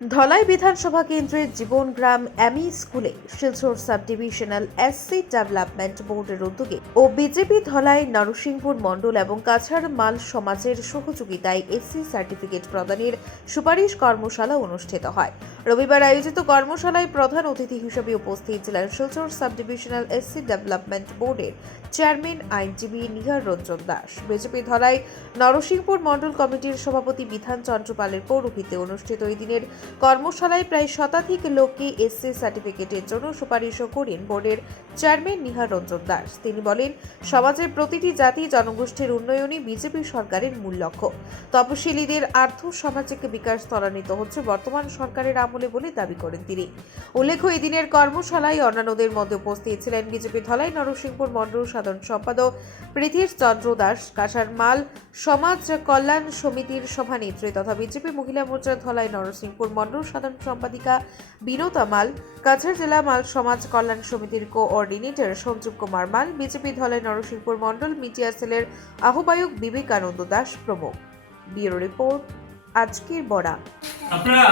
ধলাই বিধানসভা কেন্দ্রের জীবনগ্রাম এমই স্কুলে Silchar sub divisional SC development বোর্ডের উদ্যোগে ও বিজেপি ধলাই নরসিংপুর মণ্ডল এবং কাছাড় মাল সমাজের সহযোগিতায় এসসি সার্টিফিকেট প্রদানের সুপারিশ কর্মশালা অনুষ্ঠিত হয়। রবিবার আয়োজিত কর্মশালায় প্রধান অতিথি হিসেবে উপস্থিত ছিলেন Silchar sub divisional SC development বোর্ডের চেয়ারম্যান আইনজীবী নিহার রঞ্জন দাস। বিজেপি ধলাই নরসিংপুর মণ্ডল কমিটির সভাপতি বিধান চন্দ্র পালের পৌরোহিত্যে অনুষ্ঠিত এই দিনের কর্মশালায় প্রায় শতাধিক লোককে এসসি সার্টিফিকেটের জন্য সুপারিশও করেন বোর্ডের চেয়ারম্যান নিহার রঞ্জন দাস। তিনি বলেন, সমাজের প্রতিটি জাতি জনগোষ্ঠীর উন্নয়নই বিজেপি সরকারের মূল লক্ষ্য। তপশিলীদের আর্থ সামাজিক বিকাশ ত্বরান্বিত হচ্ছে বর্তমান সরকারের আমলে বলে দাবি করেন তিনি। উল্লেখ্য, এই দিনের কর্মশালায় অন্যান্যদের মধ্যে উপস্থিত ছিলেন বিজেপি ধলাই নরসিংপুর মণ্ডল সাধারণ সম্পাদক পৃথ্বীশ চন্দ্র দাস, কাছাড় মাল সমাজ কল্যাণ সমিতির সভানেত্রী তথা বিজেপি মহিলা মোর্চা ধলাই নরসিংপুর মণ্ডল সাধারণ সম্পাদিকা বিনোতা মাল, কাছাড় জেলা মাল সমাজ কল্যাণ সমিতির কোঅর্ডিনেটর সঞ্জীব কুমার মাল, বিজেপি ধলাই নরসিংপুর মণ্ডল মিডিয়া সেলের আহ্বায়ক বিবেকানন্দ দাস প্রমুখ। ব্যুরো রিপোর্ট, আজকের বড়া। আপনারা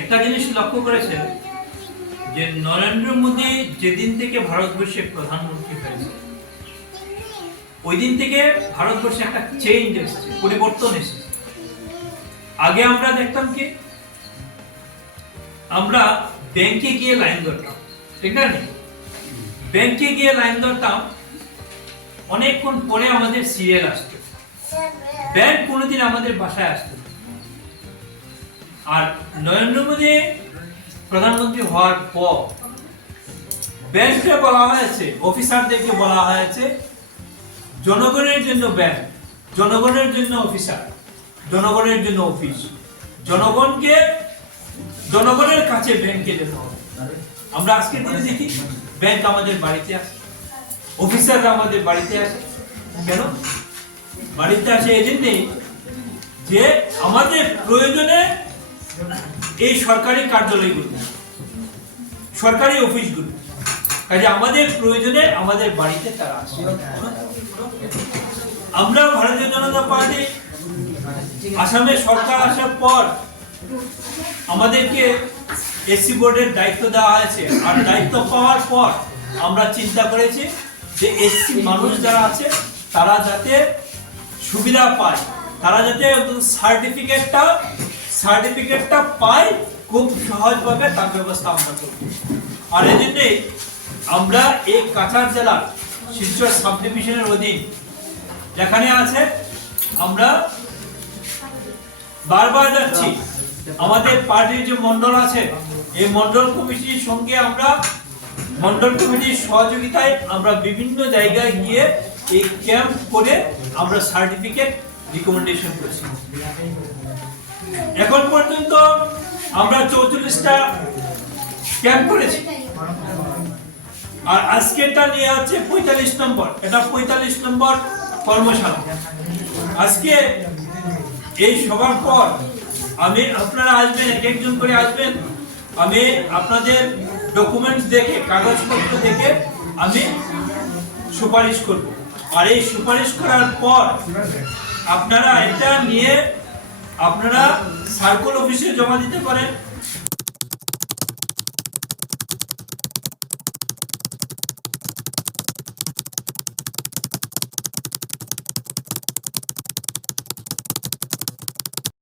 একটা জিনিস লক্ষ্য করেছেন যে নরেন্দ্র মোদী যেদিন থেকে ভারতবর্ষের প্রধানমন্ত্রী হয়েছে ওই দিন থেকে ভারতবর্ষে একটা চেঞ্জ এসেছে, পরিবর্তন এসেছে। আগে আমরা দেখতাম কি, আমরা ব্যাংকে গিয়ে লাইন ধরতাম, ঠিক না? ব্যাংকে গিয়ে লাইন ধরতাম, অনেকক্ষণ পরে আমাদের সিরিয়াল আসতো। ব্যাংক কোনোদিন আমাদের বাসায় আসতো। আর নরেন্দ্র মোদী প্রধানমন্ত্রী হওয়ার পর ব্যাংকে বলা হয়েছে, অফিসারদেরকে বলা হয়েছে জনগণের জন্য ব্যাংক, জনগণের জন্য অফিসার, জনগণের জন্য অফিস, জনগণের কাছে ব্যাংকে যেতে হবে। আমরা আজকের দিনে দেখি ব্যাংক আমাদের বাড়িতে আসে, অফিসাররা আমাদের বাড়িতে আসে। কেন বাড়িতে আসে? এই জন্যেই যে আমাদের প্রয়োজনে এই সরকারি কার্যালয়গুলো, সরকারি অফিসগুলো, কাজে আমাদের প্রয়োজনে আমাদের বাড়িতে তারা আসে। আমরা ভারতীয় জনতা পার্টি আসামে সরকার আসার পর আমাদেরকে এসসি বোর্ডের দায়িত্ব দেওয়া হয়েছে। আর দায়িত্ব পাওয়ার পর আমরা চিন্তা করেছি যে এসসি মানুষ যারা আছে তারা যাতে সুবিধা পায়, তারা যাতে সার্টিফিকেটটা পায় খুব সহজভাবে, তার ব্যবস্থা আমরা করব। আর এই জন্যই আমরা এই কাছাড় জেলার শিলচর সাব ডিভিশনের অধীন যেখানে আছে, আমরা বারবার যাচ্ছি। আমাদের পার্টির যে মন্ডল আছে, এই মন্ডল কমিটির সঙ্গে আমরা মন্ডল কমিটির সহযোগিতায় আমরা বিভিন্ন জায়গায় গিয়ে এই ক্যাম্প করে আমরা সার্টিফিকেট রিকমেন্ডেশন করছি। এখন পর্যন্ত আমরা 44টা ক্যাম্প করেছি। আর আজকেরটা নিয়ে হচ্ছে 45 নম্বর, এটা 45 নম্বর কর্মশালা। আজকে এই সবার পর আপনারা আসবেন, এক একজন করে আসবেন। আমি আপনাদের ডকুমেন্টস দেখে, কাগজপত্র দেখে আমি সুপারিশ করব। আর এই সুপারিশ করার পর আপনারা এটা নিয়ে আপনারা সার্কেল অফিসে জমা দিতে পারেন,